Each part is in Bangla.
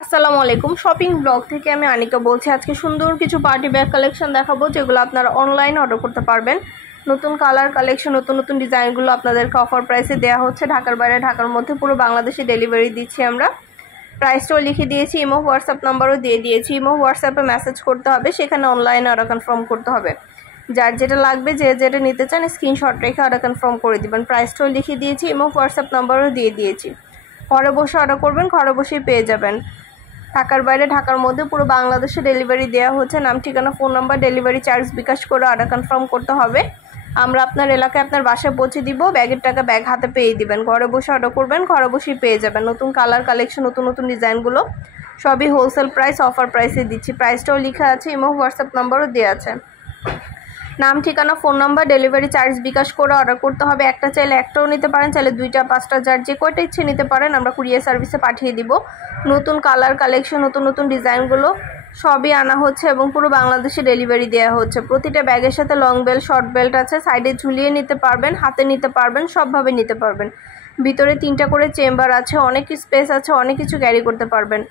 আসসালামু আলাইকুম শপিং ব্লগ থেকে আমি আনিকা বলছি। আজকে সুন্দর কিছু পার্টি ব্যাগ কালেকশন দেখাবো যেগুলো আপনারা অনলাইনে অর্ডার করতে পারবেন। নতুন কালার কালেকশন, নতুন নতুন ডিজাইনগুলো আপনাদেরকে অফার প্রাইসে দেওয়া হচ্ছে। ঢাকার বাইরে, ঢাকার মধ্যে পুরো বাংলাদেশে ডেলিভারি দিচ্ছি আমরা। প্রাইসটাও লিখে দিয়েছি, ইমো হোয়াটসঅ্যাপ নাম্বারও দিয়ে দিয়েছি। ইমো হোয়াটসঅ্যাপে মেসেজ করতে হবে, সেখানে অনলাইনে অর্ডার কনফার্ম করতে হবে। যার যেটা লাগবে, যে যেটা নিতে চান স্ক্রিনশট রেখে অর্ডার কনফার্ম করে দিবেন। প্রাইসটাও লিখে দিয়েছি, ইমো হোয়াটসঅ্যাপ নাম্বারও দিয়ে দিয়েছি। ঘরে বসে অর্ডার করবেন, ঘরে বসেই পেয়ে যাবেন। ঢাকার বাইরে, ঢাকার মধ্যে পুরো বাংলাদেশে ডেলিভারি দেওয়া হচ্ছে। নাম, ঠিকানা, ফোন নাম্বার, ডেলিভারি চার্জ বিকাশ করে অর্ডার কনফার্ম করতে হবে। আমরা আপনার এলাকায় আপনার বাসায় পৌঁছে দিব। ব্যাগের টাকা ব্যাগ হাতে পেয়ে দিবেন। ঘরে বসে অর্ডার করবেন, ঘরে বসেই পেয়ে যাবেন। নতুন কালার কালেকশন, নতুন নতুন ডিজাইনগুলো সবই হোলসেল প্রাইস, অফার প্রাইসে দিচ্ছি। প্রাইসটাও লেখা আছে, ইমো হোয়াটসঅ্যাপ নাম্বারও দেওয়া আছে। নাম, ঠিকানা, ফোন নাম্বার, ডেলিভারি চার্জ বিকাশ করে অর্ডার করতে হবে। একটা চাইলে একটাও নিতে পারেন, চাইলে 2টা 5টা, যার যে কয়টা ইচ্ছে নিতে পারেন। আমরা কুরিয়ার সার্ভিসে পাঠিয়ে দিব। নতুন কালার কালেকশন, নতুন নতুন ডিজাইনগুলো সবই আনা হচ্ছে এবং পুরো বাংলাদেশে ডেলিভারি দেওয়া হচ্ছে। প্রতিটা ব্যাগের সাথে লং বেল্ট, শর্ট বেল্ট আছে। সাইডে ঝুলিয়ে নিতে পারবেন, হাতে নিতে পারবেন, সবভাবে নিতে পারবেন। ভিতরে 3টা করে চেম্বার আছে, অনেক স্পেস আছে, অনেক কিছু ক্যারি করতে পারবেন।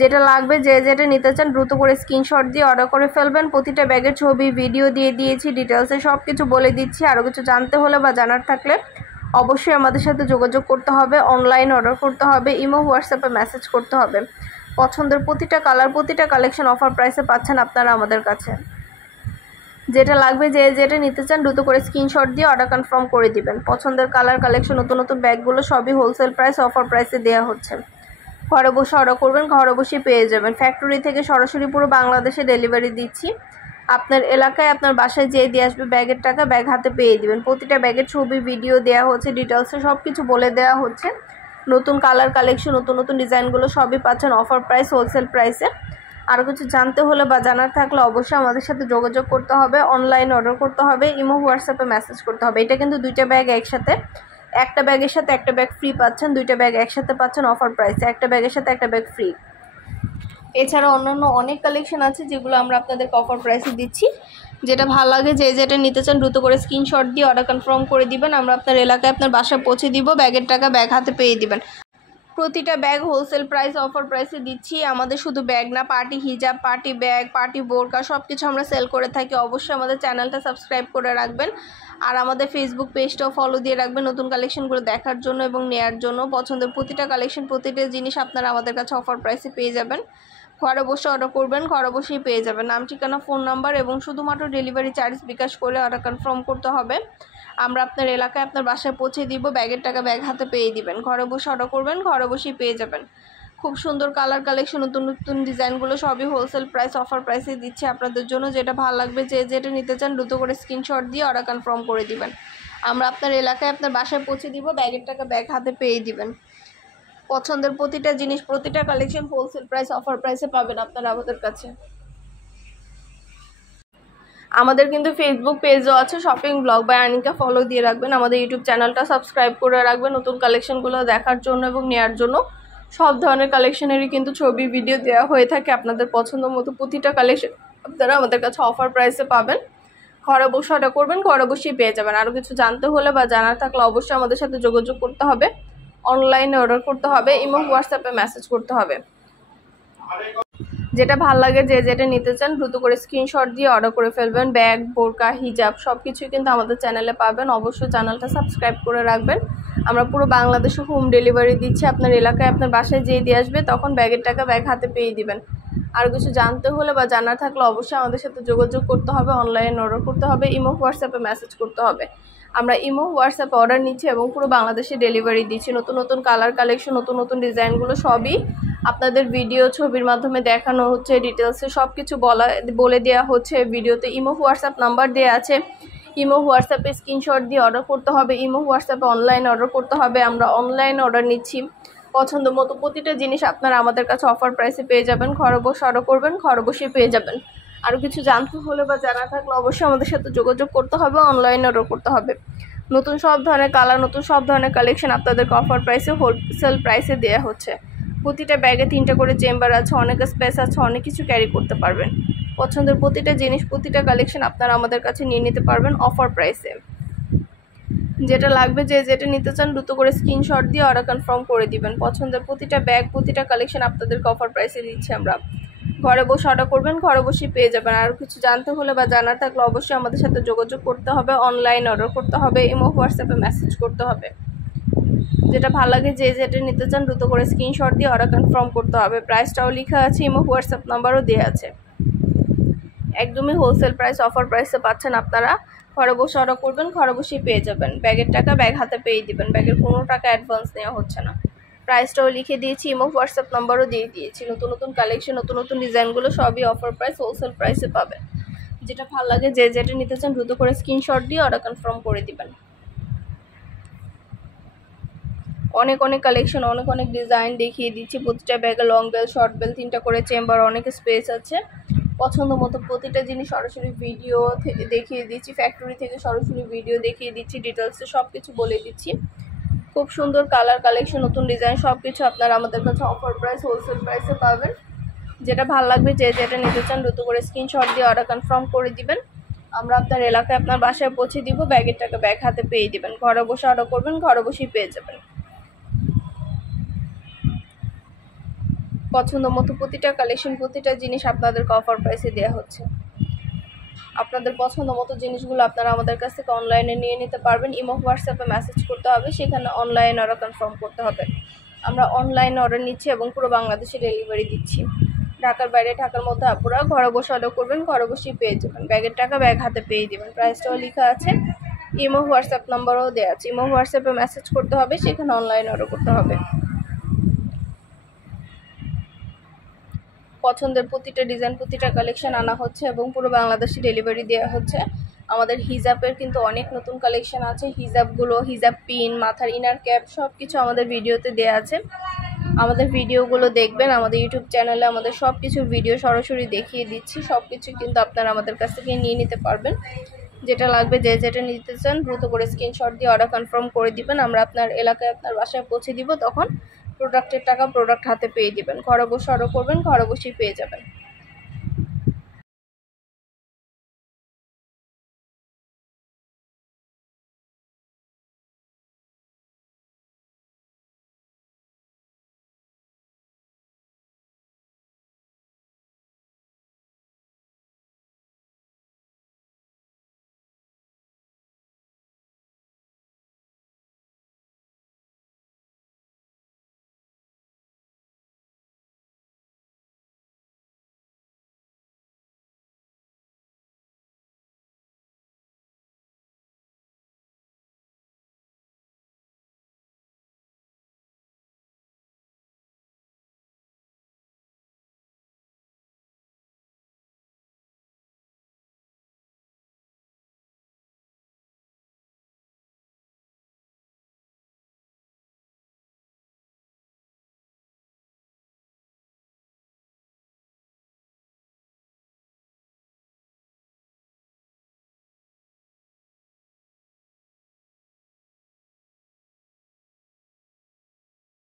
যেটা লাগবে, যে যেটা নিতে চান দ্রুত করে স্ক্রিনশট দিয়ে অর্ডার করে ফেলবেন। প্রতিটা ব্যাগের ছবি, ভিডিও দিয়ে দিয়েছি, ডিটেলসে সব কিছু বলে দিচ্ছি। আরও কিছু জানতে হলে বা জানার থাকলে অবশ্যই আমাদের সাথে যোগাযোগ করতে হবে। অনলাইন অর্ডার করতে হবে, ইমো হোয়াটসঅ্যাপে মেসেজ করতে হবে। পছন্দের প্রতিটা কালার, প্রতিটা কালেকশন অফার প্রাইসে পাচ্ছেন আপনারা আমাদের কাছে। যেটা লাগবে, যে যেটা নিতে চান দ্রুত করে স্ক্রিনশট দিয়ে অর্ডার কনফার্ম করে দিবেন। পছন্দের কালার কালেকশন, নতুন নতুন ব্যাগগুলো সবই হোলসেল প্রাইস, অফার প্রাইসে দেওয়া হচ্ছে। ঘরে বসে অর্ডার করবেন, ঘরে বসে পেয়ে যাবেন। ফ্যাক্টরি থেকে সরাসরি পুরো বাংলাদেশে ডেলিভারি দিচ্ছি। আপনার এলাকায় আপনার বাসায় যেয়ে দিয়ে আসবে, ব্যাগের টাকা ব্যাগ হাতে পেয়ে দিবেন। প্রতিটা ব্যাগের ছবি, ভিডিও দেওয়া হচ্ছে, ডিটেলসে সব কিছু বলে দেওয়া হচ্ছে। নতুন কালার কালেকশন, নতুন নতুন ডিজাইনগুলো সবই পাচ্ছেন অফার প্রাইস, হোলসেল প্রাইসে। আরও কিছু জানতে হলে বা জানার থাকলে অবশ্যই আমাদের সাথে যোগাযোগ করতে হবে। অনলাইন অর্ডার করতে হবে, ইমো হোয়াটসঅ্যাপে মেসেজ করতে হবে। এটা কিন্তু 2টা ব্যাগ একসাথে, একটা ব্যাগের সাথে একটা ব্যাগ ফ্রি পাচ্ছেন। 2টা ব্যাগ একসাথে পাচ্ছেন অফার প্রাইসে, একটা ব্যাগের সাথে একটা ব্যাগ ফ্রি। এছাড়া অন্যান্য অনেক কালেকশন আছে যেগুলো আমরা আপনাদেরকে অফার প্রাইসে দিচ্ছি। যেটা ভালো লাগে, যে যেটা নিতে চান দ্রুত করে স্ক্রিনশট দিয়ে অর্ডার কনফার্ম করে দিবেন। আমরা আপনার এলাকায় আপনার বাসায় পৌঁছে দিব। ব্যাগের টাকা ব্যাগ হাতে পেয়ে দিবেন। প্রতিটা ব্যাগ হোলসেল প্রাইস, অফার প্রাইসে দিচ্ছি। আমাদের শুধু ব্যাগ না, পার্টি হিজাব, পার্টি ব্যাগ, পার্টি বোরকা সব কিছু আমরা সেল করে থাকি। অবশ্যই আমাদের চ্যানেলটা সাবস্ক্রাইব করে রাখবেন। আর আমাদের ফেসবুক পেজটাও ফলো দিয়ে রাখবেন নতুন কালেকশনগুলো দেখার জন্য এবং নেয়ার জন্য। পছন্দের প্রতিটা কালেকশন, প্রতিটা জিনিস আপনারা আমাদের কাছে অফার প্রাইসে পেয়ে যাবেন। ঘরে বসে অর্ডার করবেন, ঘরে বসেই পেয়ে যাবেন। নাম, ঠিকানা, ফোন নাম্বার এবং শুধুমাত্র ডেলিভারি চার্জ বিকাশ করে অর্ডার কনফার্ম করতে হবে। আমরা আপনার এলাকায় আপনার বাসায় পৌঁছে দিব। ব্যাগের টাকা ব্যাগ হাতে পেয়ে দিবেন। ঘরে বসে অর্ডার করবেন, ঘরে বসেই পেয়ে যাবেন। খুব সুন্দর কালার কালেকশন, নতুন নতুন ডিজাইনগুলো সবই হোলসেল প্রাইস, অফার প্রাইসে দিচ্ছি আপনাদের জন্য। যেটা ভালো লাগবে, যে যেটা নিতে চান দ্রুত করে স্ক্রিনশট দিয়ে অর্ডার কনফার্ম করে দিবেন। আমরা আপনার এলাকায় আপনার বাসায় পৌঁছে দিব। ব্যাগের টাকা ব্যাগ হাতে পেয়ে দিবেন। পছন্দের প্রতিটা জিনিস, প্রতিটা কালেকশন হোলসেল প্রাইস, অফার প্রাইসে পাবেন আপনারা আমাদের কাছে। আমাদের কিন্তু ফেসবুক পেজও আছে, shopping blog by Anika, follow দিয়ে রাখবেন। আমাদের ইউটিউব চ্যানেলটা সাবস্ক্রাইব করে রাখবেন নতুন কালেকশনগুলো দেখার জন্য এবং নেওয়ার জন্য। সব ধরনের কালেকশনেরই কিন্তু ছবি, ভিডিও দেওয়া হয়ে থাকে। আপনাদের পছন্দ মতো প্রতিটা কালেকশন আপনারা আমাদের কাছে অফার প্রাইসে পাবেন। ঘরে বসে অর্ডার করবেন, ঘরে বসেই পেয়ে যাবেন। আরও কিছু জানতে হলে বা জানার থাকলে অবশ্যই আমাদের সাথে যোগাযোগ করতে হবে। অনলাইনে অর্ডার করতে হবে, ইমো হোয়াটসঅ্যাপে মেসেজ করতে হবে। যেটা ভাল লাগে, যে যেটা নিতে চান দ্রুত করে স্ক্রিনশট দিয়ে অর্ডার করে ফেলবেন। ব্যাগ, বোরকা, হিজাব সব কিছুই কিন্তু আমাদের চ্যানেলে পাবেন। অবশ্যই চ্যানেলটা সাবস্ক্রাইব করে রাখবেন। আমরা পুরো বাংলাদেশে হোম ডেলিভারি দিচ্ছি। আপনার এলাকায় আপনার বাসায় যেয়ে দিয়ে আসবে, তখন ব্যাগের টাকা ব্যাগ হাতে পেয়ে দিবেন। আর কিছু জানতে হলে বা জানার থাকলে অবশ্যই আমাদের সাথে যোগাযোগ করতে হবে। অনলাইন অর্ডার করতে হবে, ইমো হোয়াটসঅ্যাপে মেসেজ করতে হবে। আমরা ইমো হোয়াটসঅ্যাপে অর্ডার নিচ্ছি এবং পুরো বাংলাদেশে ডেলিভারি দিচ্ছি। নতুন নতুন কালার কালেকশন, নতুন নতুন ডিজাইনগুলো সবই আপনাদের ভিডিও, ছবির মাধ্যমে দেখানো হচ্ছে। ডিটেলসে সব কিছু বলে দেওয়া হচ্ছে ভিডিওতে। ইমো হোয়াটসঅ্যাপ নাম্বার দেওয়া আছে। ইমো হোয়াটসঅ্যাপে স্ক্রিনশট দিয়ে অর্ডার করতে হবে। ইমো হোয়াটসঅ্যাপে অনলাইন অর্ডার করতে হবে। আমরা অনলাইন অর্ডার নিচ্ছি। পছন্দ মতো প্রতিটা জিনিস আপনারা আমাদের কাছে অফার প্রাইসে পেয়ে যাবেন। ঘরে বসে অর্ডার করবেন, ঘরে বসেই পেয়ে যাবেন। আরও কিছু জানতে হলে বা জানা থাকলে অবশ্যই আমাদের সাথে যোগাযোগ করতে হবে। অনলাইনে অর্ডার করতে হবে। নতুন সব ধরনের কালার, নতুন সব ধরনের কালেকশন আপনাদেরকে অফার প্রাইসে, হোলসেল প্রাইসে দেওয়া হচ্ছে। প্রতিটা ব্যাগে 3টা করে চেম্বার আছে, অনেক স্পেস আছে, অনেক কিছু ক্যারি করতে পারবেন। পছন্দের প্রতিটা জিনিস, প্রতিটা কালেকশন আপনারা আমাদের কাছে নিয়ে নিতে পারবেন অফার প্রাইসে। যেটা লাগবে, যে যেটা নিতে চান দ্রুত করে স্ক্রিনশট দিয়ে অর্ডার কনফার্ম করে দিবেন। পছন্দের প্রতিটা ব্যাগ, প্রতিটা কালেকশন আপনাদেরকে অফার প্রাইসে দিচ্ছি আমরা। ঘরে বসে অর্ডার করবেন, ঘরে বসেই পেয়ে যাবেন। আর কিছু জানতে হলে বা জানার থাকলে অবশ্যই আমাদের সাথে যোগাযোগ করতে হবে, অনলাইন অর্ডার করতে হবে, ইমো হোয়াটসঅ্যাপে মেসেজ করতে হবে। যেটা ভালো লাগে, যে যেটা নিতে চান দ্রুত করে স্ক্রিনশট দিয়ে অর্ডার কনফার্ম করতে হবে। প্রাইসটাও লেখা আছে, ইমো হোয়াটসঅ্যাপ নাম্বারও দেওয়া আছে। একদমই হোলসেল প্রাইস, অফার প্রাইসে পাচ্ছেন আপনারা। ঘরে বসে অর্ডার করবেন, ঘরে বসেই পেয়ে যাবেন। ব্যাগের টাকা ব্যাগ হাতে পেয়ে দিবেন, ব্যাগের কোনো টাকা অ্যাডভান্স নেওয়া হচ্ছে না। প্রাইসটাও লিখে দিয়েছি, ইমো হোয়াটসঅ্যাপ নাম্বারও দিয়ে দিয়েছি। নতুন নতুন কালেকশন, নতুন নতুন ডিজাইনগুলো সবই অফার প্রাইস, হোলসেল প্রাইসে পাবেন। যেটা ভালো লাগে, যে যেটা নিতে চান দ্রুত করে স্ক্রিনশট দিয়ে অর্ডার কনফার্ম করে দিবেন। অনেক অনেক কালেকশন, অনেক অনেক ডিজাইন দেখিয়ে দিচ্ছি। প্রতিটা ব্যাগে লং বেল, শর্ট বেল, 3টা করে চেম্বার, অনেক স্পেস আছে। পছন্দ মতো প্রতিটা জিনিস সরাসরি ভিডিও থেকে দেখিয়ে দিচ্ছি, ফ্যাক্টরি থেকে সরাসরি ভিডিও দেখিয়ে দিচ্ছি, ডিটেলসে সব কিছু বলে দিচ্ছি। খুব সুন্দর কালার কালেকশন, নতুন ডিজাইন সব কিছু আপনারা আমাদের কাছে অফার প্রাইস, হোলসেল প্রাইসে পাবেন। যেটা ভালো লাগবে, যে যেটা নিতে চান দ্রুত করে স্ক্রিনশট দিয়ে অর্ডার কনফার্ম করে দিবেন। আমরা আপনার এলাকায়, আপনার বাসায় পৌঁছে দিব। ব্যাগের টাকা ব্যাগ হাতে পেয়ে দিবেন। ঘরে বসে অর্ডার করবেন, ঘরে বসেই পেয়ে যাবেন। পছন্দ মতো প্রতিটা কালেকশন, প্রতিটা জিনিস আপনাদেরকে অফার প্রাইসে দেওয়া হচ্ছে। আপনাদের পছন্দ মতো জিনিসগুলো আপনারা আমাদের কাছ থেকে অনলাইনে নিয়ে নিতে পারবেন। ইমো হোয়াটসঅ্যাপে মেসেজ করতে হবে, সেখানে অনলাইন অর্ডার কনফার্ম করতে হবে। আমরা অনলাইন অর্ডার নিচ্ছি এবং পুরো বাংলাদেশে ডেলিভারি দিচ্ছি। ঢাকার বাইরে, ঢাকার মধ্যে আপনারা ঘরে বসে অর্ডার করবেন, ঘরে বসেই পেয়ে যাবেন। ব্যাগের টাকা ব্যাগ হাতে পেয়ে দেবেন। প্রাইসটাও লেখা আছে, ইমো হোয়াটসঅ্যাপ নাম্বারও দেওয়া আছে। ইমো হোয়াটসঅ্যাপে মেসেজ করতে হবে, সেখানে অনলাইন অর্ডার করতে হবে। পছন্দের প্রতিটা ডিজাইন, প্রতিটা কালেকশন আনা হচ্ছে এবং পুরো বাংলাদেশে ডেলিভারি দেওয়া হচ্ছে। আমাদের হিজাবের কিন্তু অনেক নতুন কালেকশন আছে। হিজাবগুলো, হিজাব পিন, মাথার ইনার ক্যাপ সব কিছু আমাদের ভিডিওতে দেওয়া আছে। আমাদের ভিডিওগুলো দেখবেন, আমাদের ইউটিউব চ্যানেলে আমাদের সব কিছুর ভিডিও সরাসরি দেখিয়ে দিচ্ছি। সব কিছু কিন্তু আপনারা আমাদের কাছ থেকে নিয়ে নিতে পারবেন। যেটা লাগবে, যে যেটা নিতে চান দ্রুত করে স্ক্রিনশট দিয়ে অর্ডার কনফার্ম করে দিবেন। আমরা আপনার এলাকায়, আপনার বাসায় পৌঁছে দিব। তখন প্রোডাক্টের টাকা প্রোডাক্ট হাতে পেয়ে দিবেন। ঘরে বসে অর্ডার করবেন, ঘরে বসেই পেয়ে যাবেন।